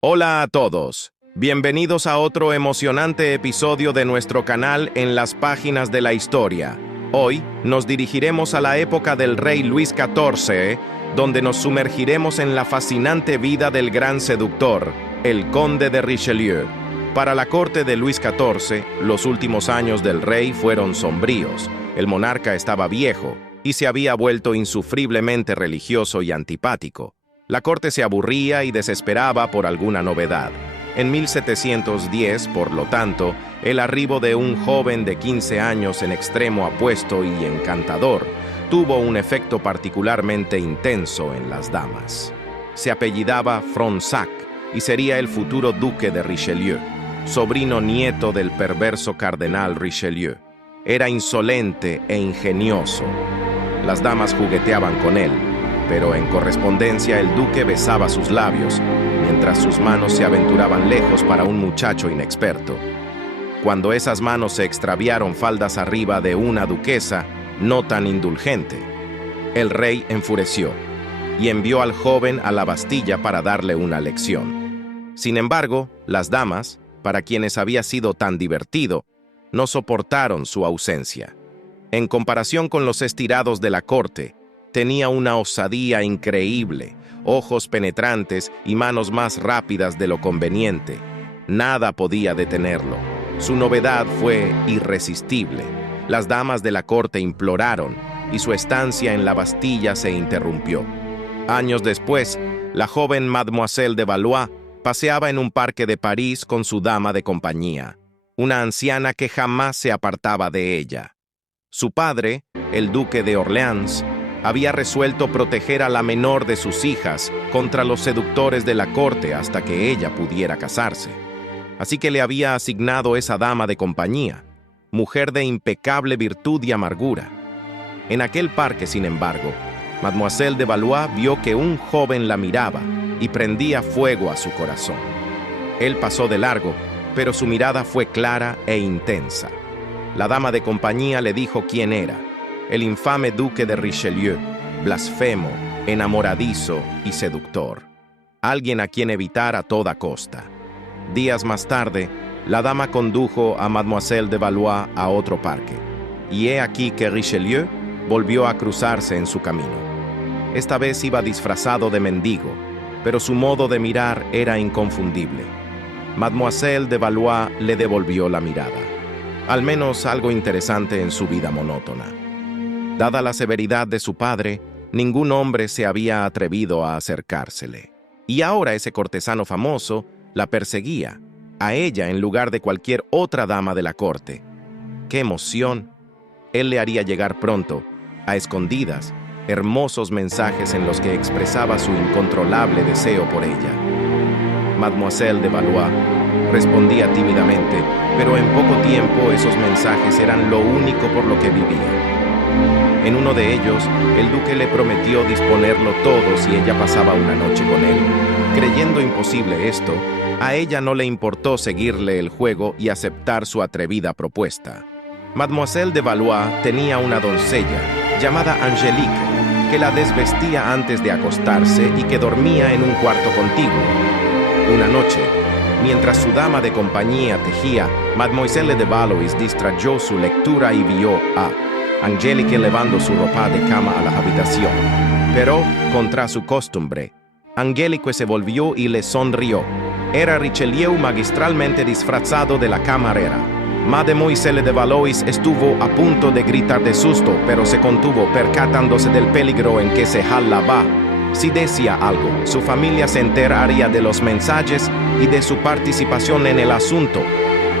Hola a todos. Bienvenidos a otro emocionante episodio de nuestro canal en las páginas de la historia. Hoy nos dirigiremos a la época del rey Luis XIV, donde nos sumergiremos en la fascinante vida del gran seductor, el conde de Richelieu. Para la corte de Luis XIV, los últimos años del rey fueron sombríos. El monarca estaba viejo y se había vuelto insufriblemente religioso y antipático. La corte se aburría y desesperaba por alguna novedad. En 1710, por lo tanto, el arribo de un joven de 15 años en extremo apuesto y encantador tuvo un efecto particularmente intenso en las damas. Se apellidaba Fronsac y sería el futuro duque de Richelieu, sobrino nieto del perverso cardenal Richelieu. Era insolente e ingenioso. Las damas jugueteaban con él, pero en correspondencia el duque besaba sus labios, mientras sus manos se aventuraban lejos para un muchacho inexperto. Cuando esas manos se extraviaron faldas arriba de una duquesa no tan indulgente, el rey enfureció y envió al joven a la Bastilla para darle una lección. Sin embargo, las damas, para quienes había sido tan divertido, no soportaron su ausencia. En comparación con los estirados de la corte, tenía una osadía increíble, ojos penetrantes y manos más rápidas de lo conveniente. Nada podía detenerlo. Su novedad fue irresistible. Las damas de la corte imploraron y su estancia en la Bastilla se interrumpió. Años después, la joven Mademoiselle de Valois paseaba en un parque de París con su dama de compañía, una anciana que jamás se apartaba de ella. Su padre, el duque de Orleans, había resuelto proteger a la menor de sus hijas contra los seductores de la corte hasta que ella pudiera casarse. Así que le había asignado esa dama de compañía, mujer de impecable virtud y amargura. En aquel parque, sin embargo, Mademoiselle de Valois vio que un joven la miraba y prendía fuego a su corazón. Él pasó de largo, pero su mirada fue clara e intensa. La dama de compañía le dijo quién era: el infame duque de Richelieu, blasfemo, enamoradizo y seductor. Alguien a quien evitar a toda costa. Días más tarde, la dama condujo a Mademoiselle de Valois a otro parque, y he aquí que Richelieu volvió a cruzarse en su camino. Esta vez iba disfrazado de mendigo, pero su modo de mirar era inconfundible. Mademoiselle de Valois le devolvió la mirada. Al menos algo interesante en su vida monótona. Dada la severidad de su padre, ningún hombre se había atrevido a acercársele. Y ahora ese cortesano famoso la perseguía, a ella en lugar de cualquier otra dama de la corte. ¡Qué emoción! Él le haría llegar pronto, a escondidas, hermosos mensajes en los que expresaba su incontrolable deseo por ella. Mademoiselle de Valois respondía tímidamente, pero en poco tiempo esos mensajes eran lo único por lo que vivía. En uno de ellos, el duque le prometió disponerlo todo si ella pasaba una noche con él. Creyendo imposible esto, a ella no le importó seguirle el juego y aceptar su atrevida propuesta. Mademoiselle de Valois tenía una doncella llamada Angélique, que la desvestía antes de acostarse y que dormía en un cuarto contiguo. Una noche, mientras su dama de compañía tejía, Mademoiselle de Valois distrayó su lectura y vio a Angélique llevando su ropa de cama a la habitación. Pero, contra su costumbre, Angélique se volvió y le sonrió. Era Richelieu magistralmente disfrazado de la camarera. Mademoiselle de Valois estuvo a punto de gritar de susto, pero se contuvo percatándose del peligro en que se hallaba. Si decía algo, su familia se enteraría de los mensajes y de su participación en el asunto.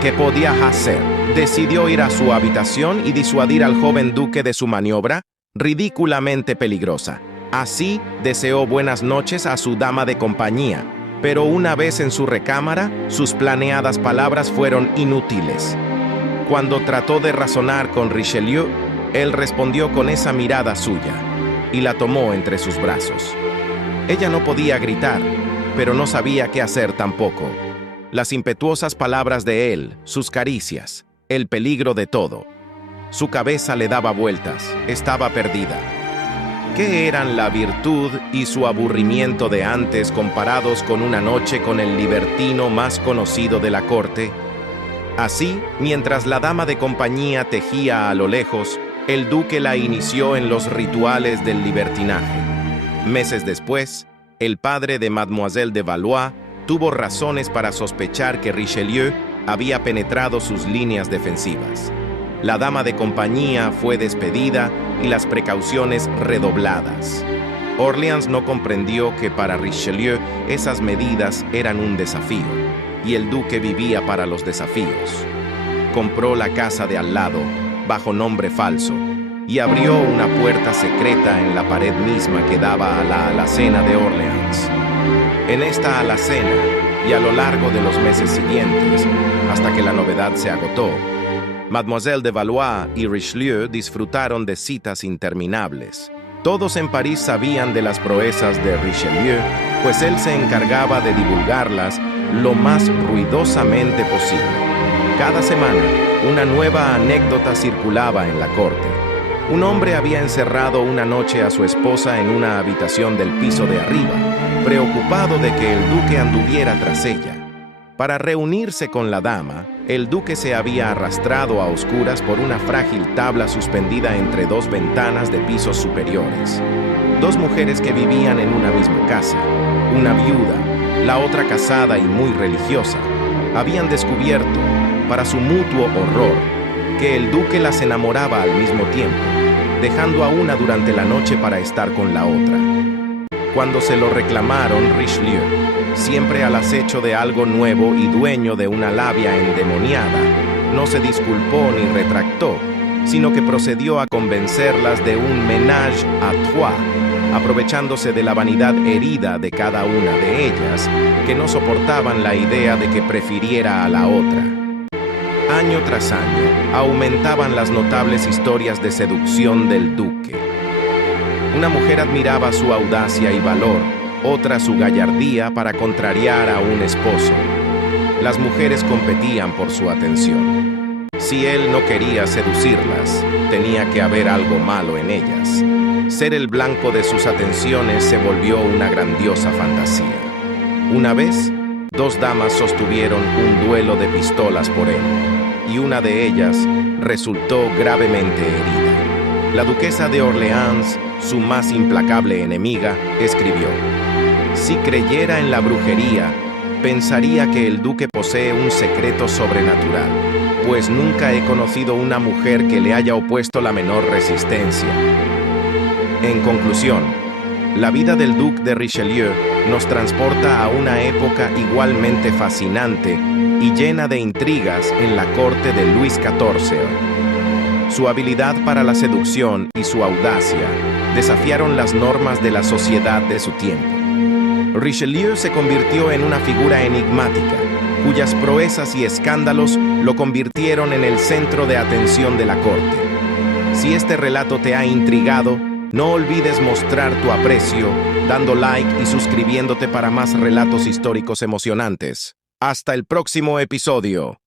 ¿Qué podía hacer? Decidió ir a su habitación y disuadir al joven duque de su maniobra, ridículamente peligrosa. Así deseó buenas noches a su dama de compañía, pero una vez en su recámara, sus planeadas palabras fueron inútiles. Cuando trató de razonar con Richelieu, él respondió con esa mirada suya y la tomó entre sus brazos. Ella no podía gritar, pero no sabía qué hacer tampoco. Las impetuosas palabras de él, sus caricias, el peligro de todo. Su cabeza le daba vueltas, estaba perdida. ¿Qué eran la virtud y su aburrimiento de antes comparados con una noche con el libertino más conocido de la corte? Así, mientras la dama de compañía tejía a lo lejos, el duque la inició en los rituales del libertinaje. Meses después, el padre de Mademoiselle de Valois tuvo razones para sospechar que Richelieu había penetrado sus líneas defensivas. La dama de compañía fue despedida y las precauciones redobladas. Orleans no comprendió que para Richelieu esas medidas eran un desafío, y el duque vivía para los desafíos. Compró la casa de al lado, bajo nombre falso, y abrió una puerta secreta en la pared misma que daba a la alacena de Orleans. En esta alacena, y a lo largo de los meses siguientes, hasta que la novedad se agotó, Mademoiselle de Valois y Richelieu disfrutaron de citas interminables. Todos en París sabían de las proezas de Richelieu, pues él se encargaba de divulgarlas lo más ruidosamente posible. Cada semana, una nueva anécdota circulaba en la corte. Un hombre había encerrado una noche a su esposa en una habitación del piso de arriba, preocupado de que el duque anduviera tras ella. Para reunirse con la dama, el duque se había arrastrado a oscuras por una frágil tabla suspendida entre dos ventanas de pisos superiores. Dos mujeres que vivían en una misma casa, una viuda, la otra casada y muy religiosa, habían descubierto, para su mutuo horror, que el duque las enamoraba al mismo tiempo, dejando a una durante la noche para estar con la otra. Cuando se lo reclamaron, Richelieu, siempre al acecho de algo nuevo y dueño de una labia endemoniada, no se disculpó ni retractó, sino que procedió a convencerlas de un ménage à trois, aprovechándose de la vanidad herida de cada una de ellas, que no soportaban la idea de que prefiriera a la otra. Año tras año, aumentaban las notables historias de seducción del duque. Una mujer admiraba su audacia y valor, otra su gallardía para contrariar a un esposo. Las mujeres competían por su atención. Si él no quería seducirlas, tenía que haber algo malo en ellas. Ser el blanco de sus atenciones se volvió una grandiosa fantasía. Una vez, dos damas sostuvieron un duelo de pistolas por él, y una de ellas resultó gravemente herida. La duquesa de Orleans, su más implacable enemiga, escribió: «Si creyera en la brujería, pensaría que el duque posee un secreto sobrenatural, pues nunca he conocido una mujer que le haya opuesto la menor resistencia». En conclusión, la vida del duque de Richelieu nos transporta a una época igualmente fascinante y llena de intrigas en la corte de Luis XIV. Su habilidad para la seducción y su audacia desafiaron las normas de la sociedad de su tiempo. Richelieu se convirtió en una figura enigmática, cuyas proezas y escándalos lo convirtieron en el centro de atención de la corte. Si este relato te ha intrigado, no olvides mostrar tu aprecio, dando like y suscribiéndote para más relatos históricos emocionantes. Hasta el próximo episodio.